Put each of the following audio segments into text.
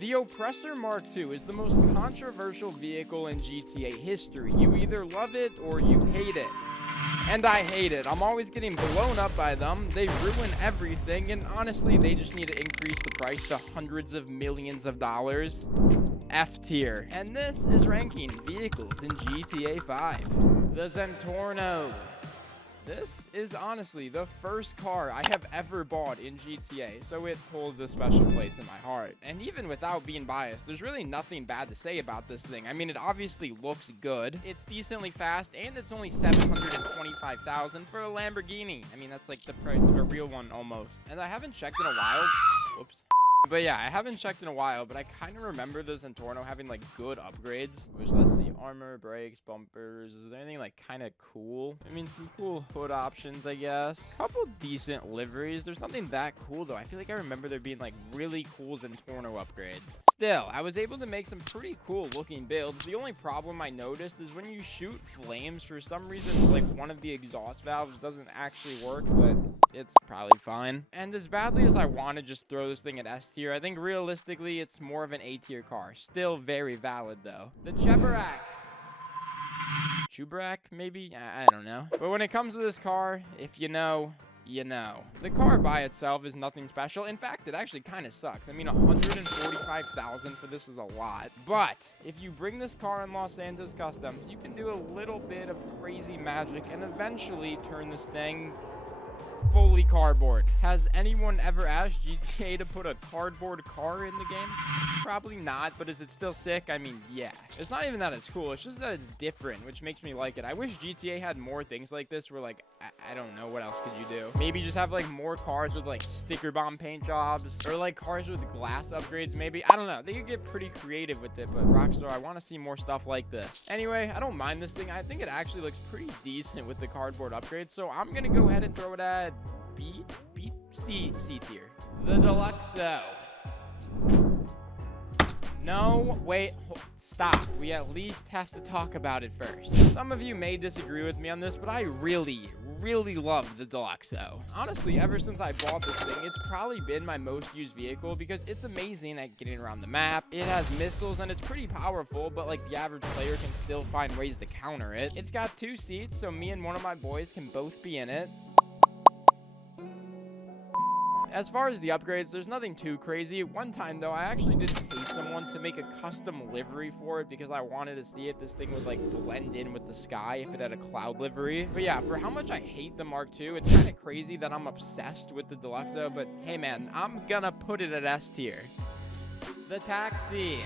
The Oppressor Mark II is the most controversial vehicle in GTA history. You either love it or you hate it. And I hate it. I'm always getting blown up by them. They ruin everything, and honestly, they just need to increase the price to hundreds of millions of dollars. F tier. And this is ranking vehicles in GTA 5. The Zentorno. This is honestly the first car I have ever bought in GTA, so it holds a special place in my heart. And even without being biased, there's really nothing bad to say about this thing. I mean, it obviously looks good, it's decently fast, and it's only $725,000 for a Lamborghini. I mean, that's like the price of a real one almost. And I haven't checked in a while. Whoops. But yeah, I haven't checked in a while, but I kind of remember the Zentorno having like good upgrades. Which, let's see, armor, brakes, bumpers. Is there anything like kind of cool? I mean, some cool hood options, I guess. Couple decent liveries. There's nothing that cool though. I feel like I remember there being like really cool Zentorno upgrades. Still, I was able to make some pretty cool looking builds. The only problem I noticed is when you shoot flames, for some reason, like one of the exhaust valves doesn't actually work, but it's probably fine. And as badly as I want to just throw this thing at S tier, I think realistically it's more of an A tier car. Still very valid though. The Chebarak. Chubarak, maybe? I don't know. But when it comes to this car, if you know, you know. The car by itself is nothing special. In fact, it actually kind of sucks. I mean, $145,000 for this is a lot. But if you bring this car in Los Santos Customs, you can do a little bit of crazy magic and eventually turn this thing fully cardboard. Has anyone ever asked GTA to put a cardboard car in the game? Probably not, but is it still sick? I mean, yeah. It's not even that it's cool, it's just that it's different, which makes me like it. I wish GTA had more things like this where like, I don't know, what else could you do? Maybe just have like more cars with like sticker bomb paint jobs, or like cars with glass upgrades maybe. I don't know, they could get pretty creative with it, but Rockstar, I want to see more stuff like this. Anyway, I don't mind this thing. I think it actually looks pretty decent with the cardboard upgrade, so I'm gonna go ahead and throw it at C tier. The Deluxo. No, wait, stop. We at least have to talk about it first. Some of you may disagree with me on this, but I really love the Deluxo. Honestly, ever since I bought this thing, it's probably been my most used vehicle because it's amazing at getting around the map. It has missiles and it's pretty powerful, but like the average player can still find ways to counter it. It's got 2 seats, so me and one of my boys can both be in it. As far as the upgrades, there's nothing too crazy. One time, though, I actually did pay someone to make a custom livery for it because I wanted to see if this thing would, like, blend in with the sky if it had a cloud livery. But yeah, for how much I hate the Mark II, it's kind of crazy that I'm obsessed with the Deluxo, but hey, man, I'm gonna put it at S tier. The Taxi.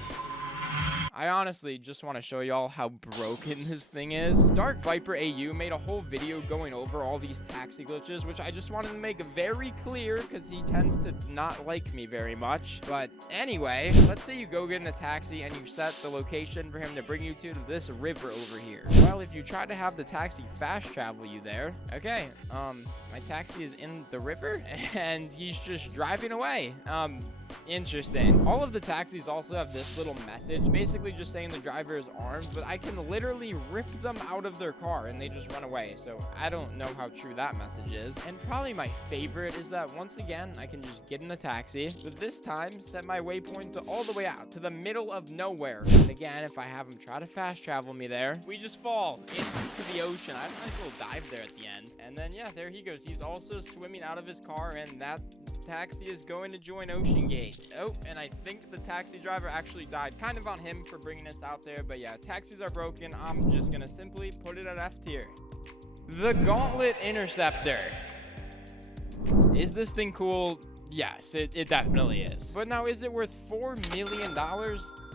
I honestly just want to show y'all how broken this thing is. Dark Viper AU made a whole video going over all these taxi glitches, which I just wanted to make very clear because he tends to not like me very much. But anyway, let's say you go get in a taxi and you set the location for him to bring you to this river over here. Well, if you try to have the taxi fast travel you there, okay, my taxi is in the river and he's just driving away. Interesting. All of the taxis also have this little message, basically just saying the driver is armed, but I can literally rip them out of their car and they just run away. So I don't know how true that message is. And probably my favorite is that once again, I can just get in a taxi, but this time set my waypoint to all the way out to the middle of nowhere. And again, if I have him try to fast travel me there, we just fall into the ocean. I have a nice little dive there at the end. And then yeah, there he goes. He's also swimming out of his car, and that taxi is going to join Ocean Gate. Oh, and I think the taxi driver actually died. Kind of on him for bringing us out there, but yeah, taxis are broken. I'm just gonna simply put it at F tier. The Gauntlet Interceptor. Is this thing cool? Yes, it definitely is. But now, is it worth $4 million?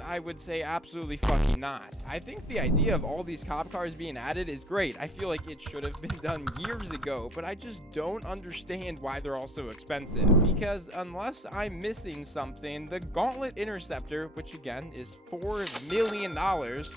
I would say absolutely fucking not. I think the idea of all these cop cars being added is great. I feel like it should have been done years ago, but I just don't understand why they're all so expensive. Because unless I'm missing something, the Gauntlet Interceptor, which again is $4 million,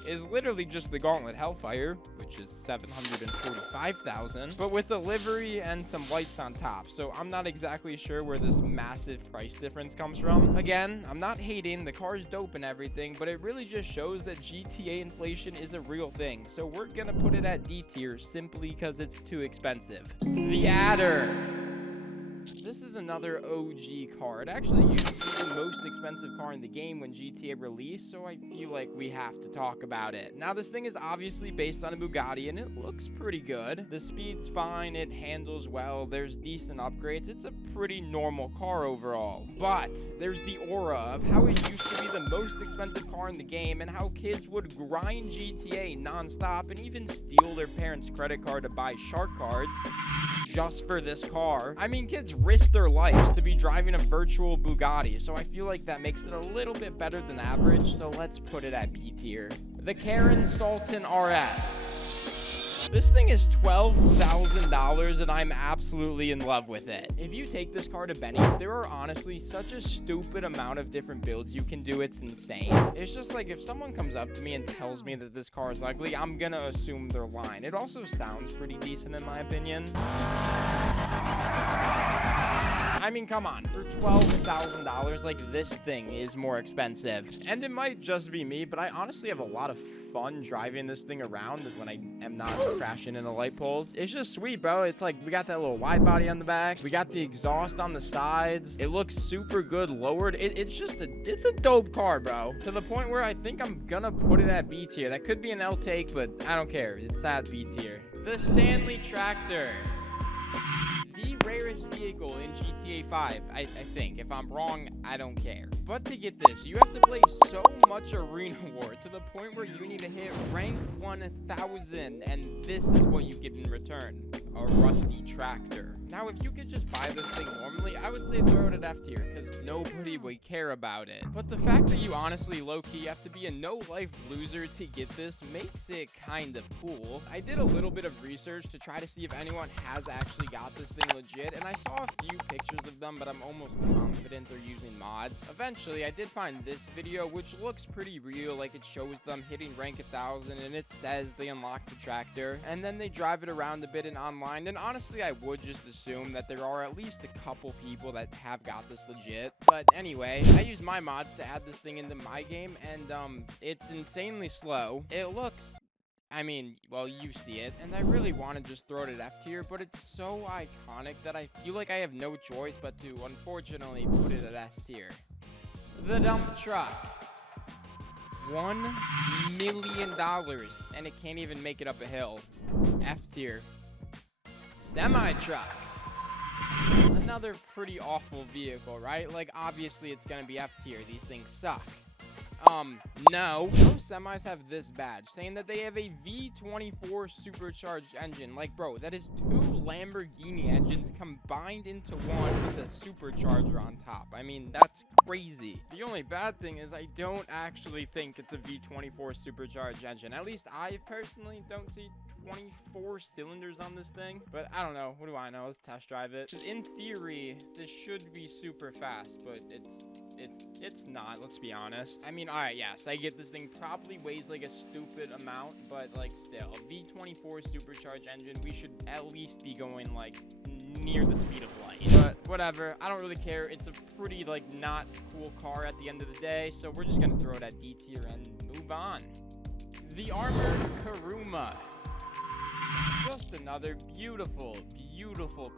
is literally just the Gauntlet Hellfire, which is $745,000, but with a livery and some lights on top. So I'm not exactly sure where this massive price difference comes from. Again, I'm not hating, the car's dope and everything, but it really just shows that GTA inflation is a real thing. So we're gonna put it at D tier simply because it's too expensive. The Adder. This is another OG car. It actually used to be the most expensive car in the game when GTA released, so I feel like we have to talk about it. Now, this thing is obviously based on a Bugatti, and it looks pretty good. The speed's fine, it handles well, there's decent upgrades. It's a pretty normal car overall. But there's the aura of how it used to be the most expensive car in the game and how kids would grind GTA non-stop and even steal their parents' credit card to buy shark cards just for this car. I mean, kids risk their lives to be driving a virtual Bugatti, so I feel like that makes it a little bit better than average, so let's put it at B tier. The Karen Sultan RS. This thing is $12,000 and I'm absolutely in love with it. If you take this car to Benny's, there are honestly such a stupid amount of different builds you can do. It's insane. It's just like if someone comes up to me and tells me that this car is ugly, I'm gonna assume they're lying. It also sounds pretty decent in my opinion. I mean, come on, for $12,000, like, this thing is more expensive. And it might just be me, but I honestly have a lot of fun driving this thing around when I am not crashing into light poles. It's just sweet, bro. It's like, we got that little wide body on the back. We got the exhaust on the sides. It looks super good lowered. It's a dope car, bro. To the point where I think I'm gonna put it at B tier. That could be an L take, but I don't care. It's at B tier. The Stanley Tractor. The rarest vehicle in GTA 5, I think. If I'm wrong, I don't care. But to get this, you have to play so much Arena War to the point where you need to hit rank 1000, and this is what you get in return. A rusty tractor. Now, if you could just buy this thing normally, I would say throw it at F tier, because nobody would care about it. But the fact that you honestly low-key have to be a no-life loser to get this makes it kind of cool. I did a little bit of research to try to see if anyone has actually got this thing legit, and I saw a few pictures of them, but I'm almost confident they're using mods. Eventually, I did find this video, which looks pretty real, like it shows them hitting rank 1000, and it says they unlock the tractor, and then they drive it around a bit in online, and honestly, I would just assume that there are at least a couple people that have got this legit. But anyway, I use my mods to add this thing into my game, and it's insanely slow. It looks, I mean, well, you see it, and I really want to just throw it at F tier, but it's so iconic that I feel like I have no choice but to unfortunately put it at S tier. The dump truck. $1 million, and it can't even make it up a hill. F tier. Semi-trucks. Another pretty awful vehicle, right? Like, obviously it's gonna be F tier. These things suck. No. Most semis have this badge saying that they have a V24 supercharged engine. Like, bro, that is 2 Lamborghini engines combined into one with a supercharger on top. I mean, that's crazy. The only bad thing is I don't actually think it's a V24 supercharged engine. At least I personally don't see 24 cylinders on this thing, but I don't know. What do I know? Let's test drive it. In theory, this should be super fast, but it's not, let's be honest. I mean, all right, yes, I get this thing probably weighs like a stupid amount, but like still, a V24 supercharged engine, we should at least be going like near the speed of light. But whatever, I don't really care. It's a pretty like not cool car at the end of the day, so we're just gonna throw it at D tier and move on. The Armored Kuruma. Just another beautiful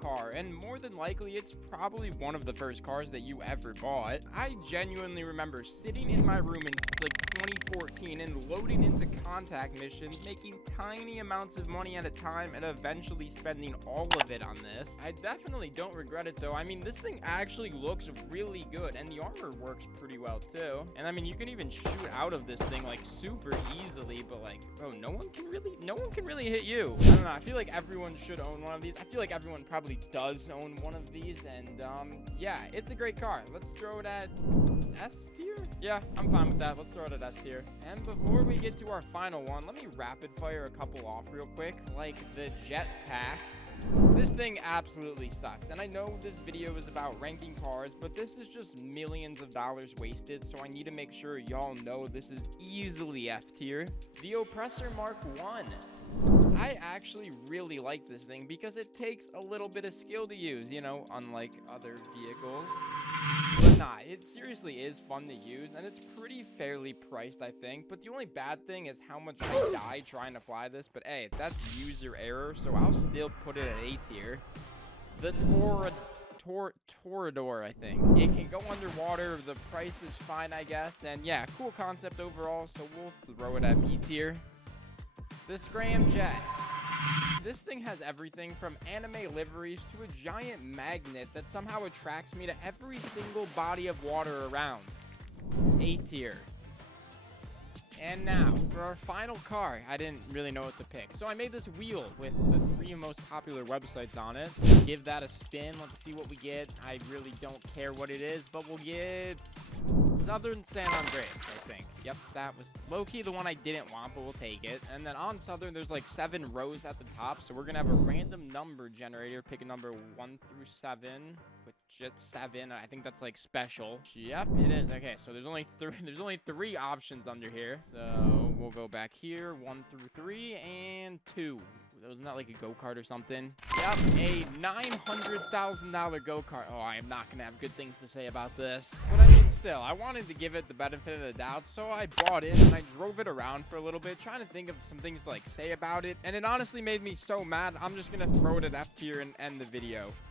car, and more than likely it's probably one of the first cars that you ever bought. I genuinely remember sitting in my room in like 2014 and loading into contact missions, making tiny amounts of money at a time, and eventually spending all of it on this. I definitely don't regret it though. I mean, this thing actually looks really good, and the armor works pretty well too. And I mean, you can even shoot out of this thing like super easily, but like, bro, no one can really hit you. I don't know, I feel like everyone should own one of these. I feel like everyone probably does own one of these, and yeah, it's a great car. Let's throw it at S tier. Yeah, I'm fine with that. Let's throw it at S tier. And before we get to our final one, let me rapid fire a couple off real quick, like the Jetpack. This thing absolutely sucks, and I know this video is about ranking cars, but this is just millions of dollars wasted, so I need to make sure y'all know this is easily F tier. The Oppressor Mark 1. I actually really like this thing because it takes a little bit of skill to use, you know, unlike other vehicles. But nah, it seriously is fun to use, and it's pretty fairly priced, I think. But the only bad thing is how much I die trying to fly this. But hey, that's user error, so I'll still put it at A tier. The Torador, I think. It can go underwater. The price is fine, I guess. And yeah, cool concept overall, so we'll throw it at B tier. The Scramjet. This thing has everything from anime liveries to a giant magnet that somehow attracts me to every single body of water around. A tier. And now, for our final car, I didn't really know what to pick. So I made this wheel with the 3 most popular websites on it. Give that a spin. Let's see what we get. I really don't care what it is, but we'll get Southern San Andreas, I think. Yep, that was low-key the one I didn't want, but we'll take it. And then on Southern, there's like 7 rows at the top. So we're going to have a random number generator. Pick a number 1 through 7. With just 7. I think that's like special. Yep, it is. Okay, so there's only 3 options under here. So we'll go back here. 1 through 3 and 2. Wasn't that like a go-kart or something? Yep, a $900,000 go-kart. Oh, I am not going to have good things to say about this. But I mean, still, I wanted to give it the benefit of the doubt, so I bought it and I drove it around for a little bit, trying to think of some things to like say about it. And it honestly made me so mad, I'm just going to throw it at F tier and end the video.